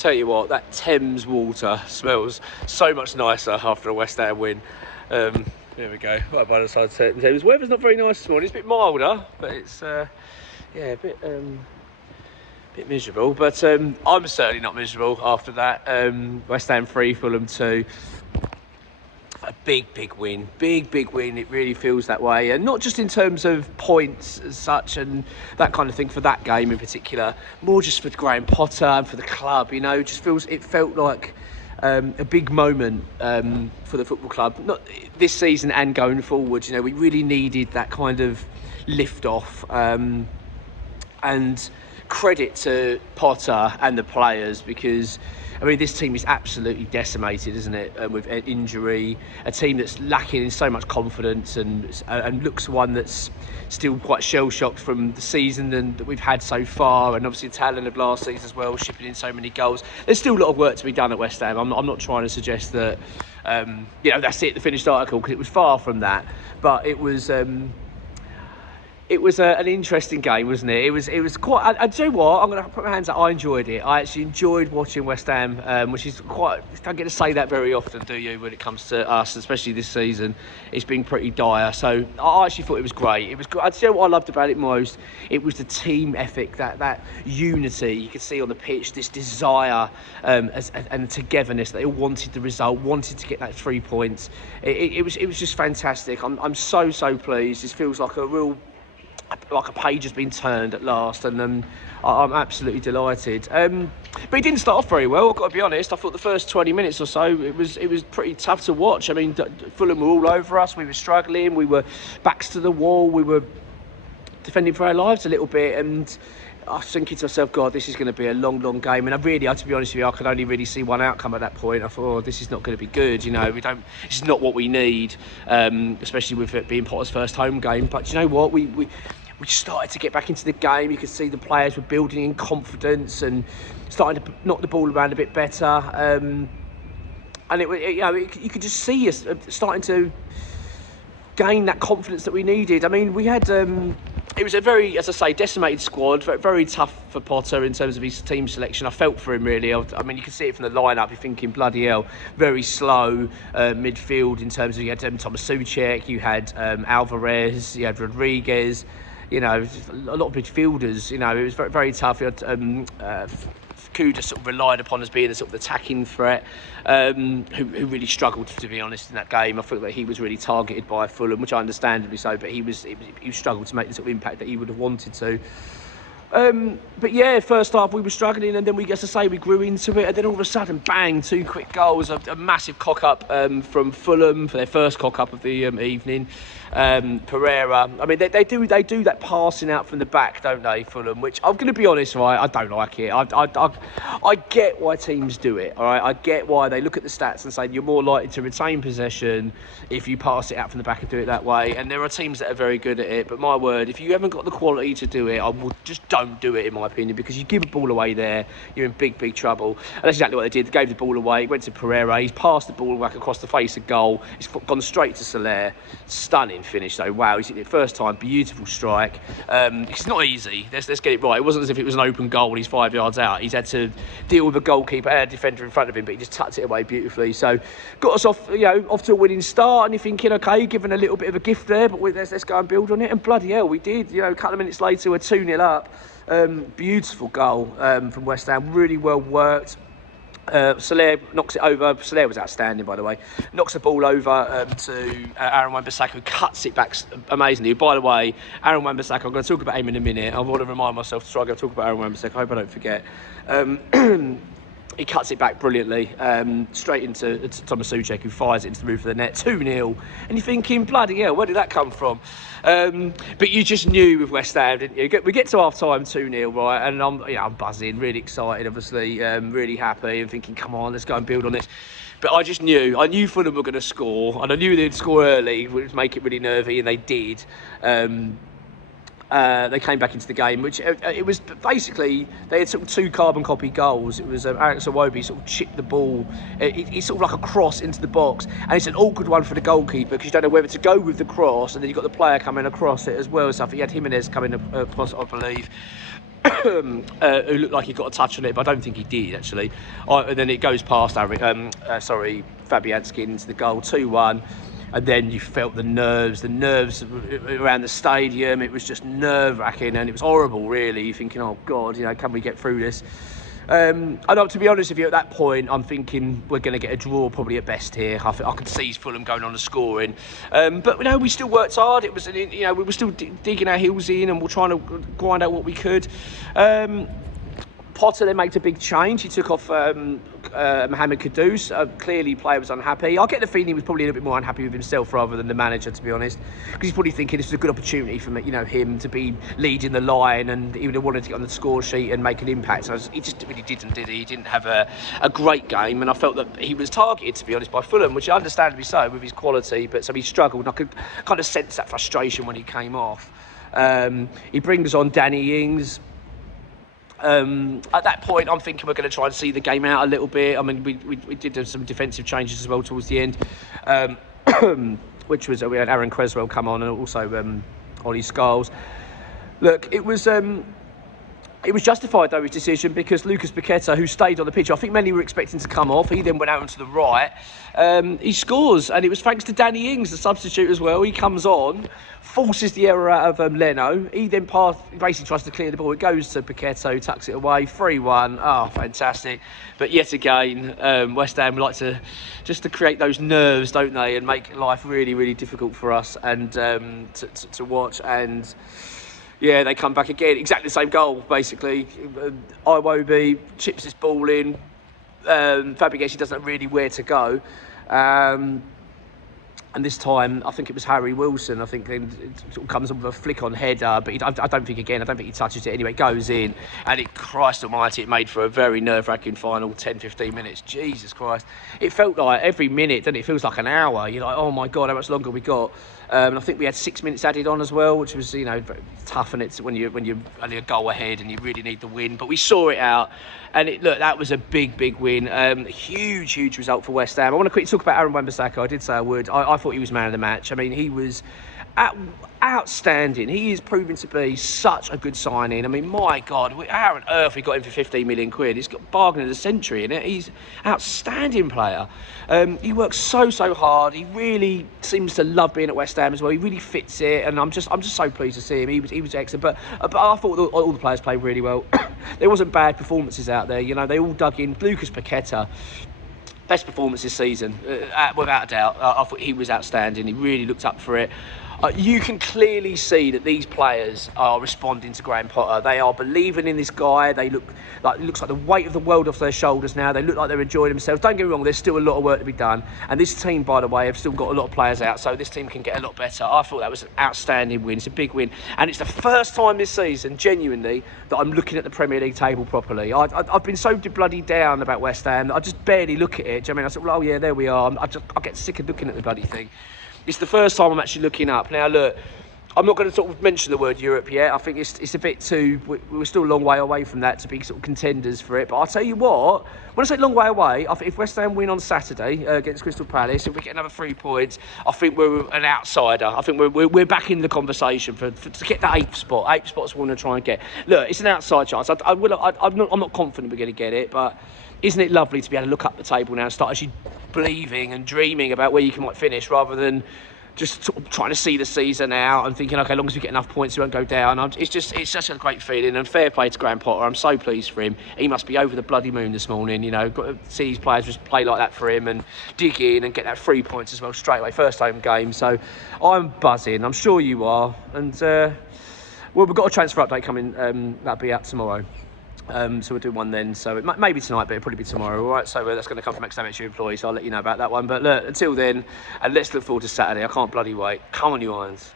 tell you what, that Thames water smells so much nicer after a West Ham win. There we go, right by the side of Thames. Weather's not very nice this morning. It's a bit milder, but it's yeah, a bit miserable. But I'm certainly not miserable after that. West Ham 3, Fulham 2. A big win, big win. It really feels that way, and not just in terms of points as such and that kind of thing for that game in particular, more just for Graham Potter and for the club. You know, it felt like a big moment for the football club, not this season and going forward. You know, we really needed that kind of lift off, and credit to Potter and the players, because I mean, this team is absolutely decimated, isn't it? With injury, a team that's lacking in so much confidence, and looks one that's still quite shell-shocked from the season that we've had so far, and obviously the talent of last season as well, shipping in so many goals. There's still a lot of work to be done at West Ham. I'm not trying to suggest that, you know, that's it, the finished article, because it was far from that. But it was an interesting game, wasn't it? It was quite. I tell you what, I'm going to put my hands up. I enjoyed it. I actually enjoyed watching West Ham, which is quite. Don't get to say that very often, do you? When it comes to us, especially this season, it's been pretty dire. So I actually thought it was great. It was. I tell you what I loved about it most. It was the team ethic, that unity you could see on the pitch, this desire and togetherness. They all wanted the result, wanted to get that 3 points. It was just fantastic. I'm so pleased. This feels like a page has been turned at last, and I'm absolutely delighted. But he didn't start off very well, I've got to be honest. I thought the first 20 minutes or so, it was pretty tough to watch. I mean, Fulham were all over us, we were struggling, we were backs to the wall, we were defending for our lives a little bit, and I was thinking to myself, God, this is going to be a long game. And to be honest with you, I could only really see one outcome at that point. I thought, oh, this is not going to be good. You know, this is not what we need, especially with it being Potter's first home game. But you know what, we started to get back into the game. You could see the players were building in confidence and starting to knock the ball around a bit better. And you could just see us starting to gain that confidence that we needed. I mean, we had it was a very, as I say, decimated squad. Very tough for Potter in terms of his team selection. I felt for him, really. I mean, you can see it from the lineup. You're thinking, bloody hell, very slow midfield in terms of, you had Thomas Souček, you had Alvarez, you had Rodriguez. You know, a lot of midfielders. You know, it was very tough. You had Kuda sort of relied upon as being the sort of attacking threat, who really struggled, to be honest, in that game. I thought that he was really targeted by Fulham, which I understandably so, but he struggled to make the sort of impact that he would have wanted to. But yeah, first half we were struggling, and then we grew into it, and then all of a sudden, bang, 2 quick goals, a massive cock up from Fulham for their first cock up of the evening. Pereira, I mean, they do that passing out from the back, don't they, Fulham? Which I'm going to be honest, right? I don't like it. I get why teams do it. All right, I get why they look at the stats and say you're more likely to retain possession if you pass it out from the back and do it that way. And there are teams that are very good at it. But my word, if you haven't got the quality to do it, I would just don't do it, in my opinion, because you give a ball away there, you're in big trouble. And that's exactly what they did. They gave the ball away, went to Pereira, he's passed the ball back across the face of goal, he's gone straight to Soler. Stunning finish though. Wow, he's hit it first time, beautiful strike. It's not easy, let's get it right. It wasn't as if it was an open goal and he's 5 yards out. He's had to deal with a goalkeeper and a defender in front of him, but he just tucked it away beautifully. So got us off to a winning start, and you're thinking, okay, given a little bit of a gift there, but let's go and build on it. And bloody hell, we did. You know, a couple of minutes later, we're 2-0 up. Beautiful goal from West Ham, really well worked. Soler knocks it over. Soler was outstanding, by the way. Knocks the ball over to Aaron Wan-Bissaka, who cuts it back amazingly. By the way, Aaron Wan-Bissaka, I'm going to talk about him in a minute. I want to remind myself to try and talk about Aaron Wan-Bissaka. I hope I don't forget. He cuts it back brilliantly, straight into Thomas Souček, who fires it into the roof of the net, 2-0. And you're thinking, bloody hell, where did that come from? But you just knew with West Ham, didn't you? We get to half-time, 2-0, right? And I'm buzzing, really excited, obviously, really happy, and thinking, come on, let's go and build on this. But I knew Fulham were going to score, and I knew they'd score early, which would make it really nervy, and they did. They came back into the game, which it was basically, they had sort of 2 carbon copy goals. It was Alex Iwobi sort of chipped the ball. It's sort of like a cross into the box, and it's an awkward one for the goalkeeper because you don't know whether to go with the cross, and then you've got the player coming across it as well. So I think you had Jimenez coming across, I believe. who looked like he got a touch on it, but I don't think he did actually. And then it goes past Fabianski into the goal, 2-1. And then you felt the nerves around the stadium. It was just nerve-wracking, and it was horrible, really. You're thinking, oh God, can we get through this? And to be honest with you, at that point, I'm thinking we're going to get a draw probably at best here. I could see Fulham going on and scoring, but we still worked hard. It was, we were still digging our heels in, and we're trying to grind out what we could. Potter then made a big change. He took off Mohamed Kudus. Clearly, player was unhappy. I get the feeling he was probably a little bit more unhappy with himself rather than the manager, to be honest, because he's probably thinking this is a good opportunity for him to be leading the line, and he would have wanted to get on the score sheet and make an impact. So he just really didn't, did he? He didn't have a great game, and I felt that he was targeted, to be honest, by Fulham, which understandably so with his quality. But so he struggled, and I could kind of sense that frustration when he came off. He brings on Danny Ings. At that point, I'm thinking we're going to try and see the game out a little bit. I mean, we did some defensive changes as well towards the end, which was we had Aaron Creswell come on, and also Ollie Scholes. Look, it was justified, though, his decision, because Lucas Paqueta, who stayed on the pitch, I think many were expecting to come off. He then went out onto the right. He scores, and it was thanks to Danny Ings, the substitute as well. He comes on, forces the error out of Leno. He then basically tries to clear the ball. It goes to Paqueta, who tucks it away. 3-1. Oh, fantastic. But yet again, West Ham like to create those nerves, don't they, and make life really, really difficult for us and to watch. And yeah, they come back again. Exactly the same goal, basically. Iwobi chips this ball in. Fabianski doesn't know really where to go. And this time, I think it was Harry Wilson. I think it sort of comes up with a flick-on header, but I don't think he touches it. Anyway, it goes in, and Christ almighty, it made for a very nerve-wracking final 10-15 minutes. Jesus Christ. It felt like every minute, didn't it? It feels like an hour. You're like, oh my God, how much longer we got? And I think we had 6 minutes added on as well, which was, very tough, and it's when you're only a goal ahead and you really need the win. But we saw it out, and that was a big win. Huge result for West Ham. I want to quickly talk about Aaron Wan-Bissaka. I did say I would. I thought he was man of the match. I mean, he was outstanding. He is proving to be such a good signing. I mean, my God, how on earth we got him for 15 million quid? He's got bargain of the century in it. He's an outstanding player. He works so hard. He really seems to love being at West Ham as well. He really fits it, and I'm just so pleased to see him. He was excellent. But I thought all the players played really well. There wasn't bad performances out there. They all dug in. Lucas Paqueta, best performance this season, without a doubt. I thought he was outstanding. He really looked up for it. You can clearly see that these players are responding to Graham Potter. They are believing in this guy. It looks like the weight of the world off their shoulders now. They look like they're enjoying themselves. Don't get me wrong, there's still a lot of work to be done. And this team, by the way, have still got a lot of players out, so this team can get a lot better. I thought that was an outstanding win. It's a big win. And it's the first time this season, genuinely, that I'm looking at the Premier League table properly. I've been so bloody down about West Ham that I just barely look at it. Do you know what I mean? I said, well, oh yeah, there we are. I get sick of looking at the bloody thing. It's the first time I'm actually looking up. Now, look, I'm not going to sort of mention the word Europe yet. I think it's a bit too... We're still a long way away from that to be sort of contenders for it. But I'll tell you what, when I say long way away, I think if West Ham win on Saturday against Crystal Palace, if we get another 3 points, I think we're an outsider. I think we're back in the conversation to get that 8th spot. 8th spot's we want to try and get. Look, it's an outside chance. I'm not confident we're going to get it, but... Isn't it lovely to be able to look up the table now and start actually believing and dreaming about where you might finish rather than just sort of trying to see the season out and thinking, okay, as long as we get enough points, we won't go down. It's such a great feeling, and fair play to Graham Potter. I'm so pleased for him. He must be over the bloody moon this morning, got to see his players just play like that for him and dig in and get that 3 points as well straight away, first home game. So I'm buzzing. I'm sure you are. And we've got a transfer update coming. That'll be out tomorrow. So we'll do one then. So it may be tonight, but it'll probably be tomorrow. All right. So that's going to come from XMHU employees. So I'll let you know about that one. But look, until then, and let's look forward to Saturday. I can't bloody wait. Come on, you Irons.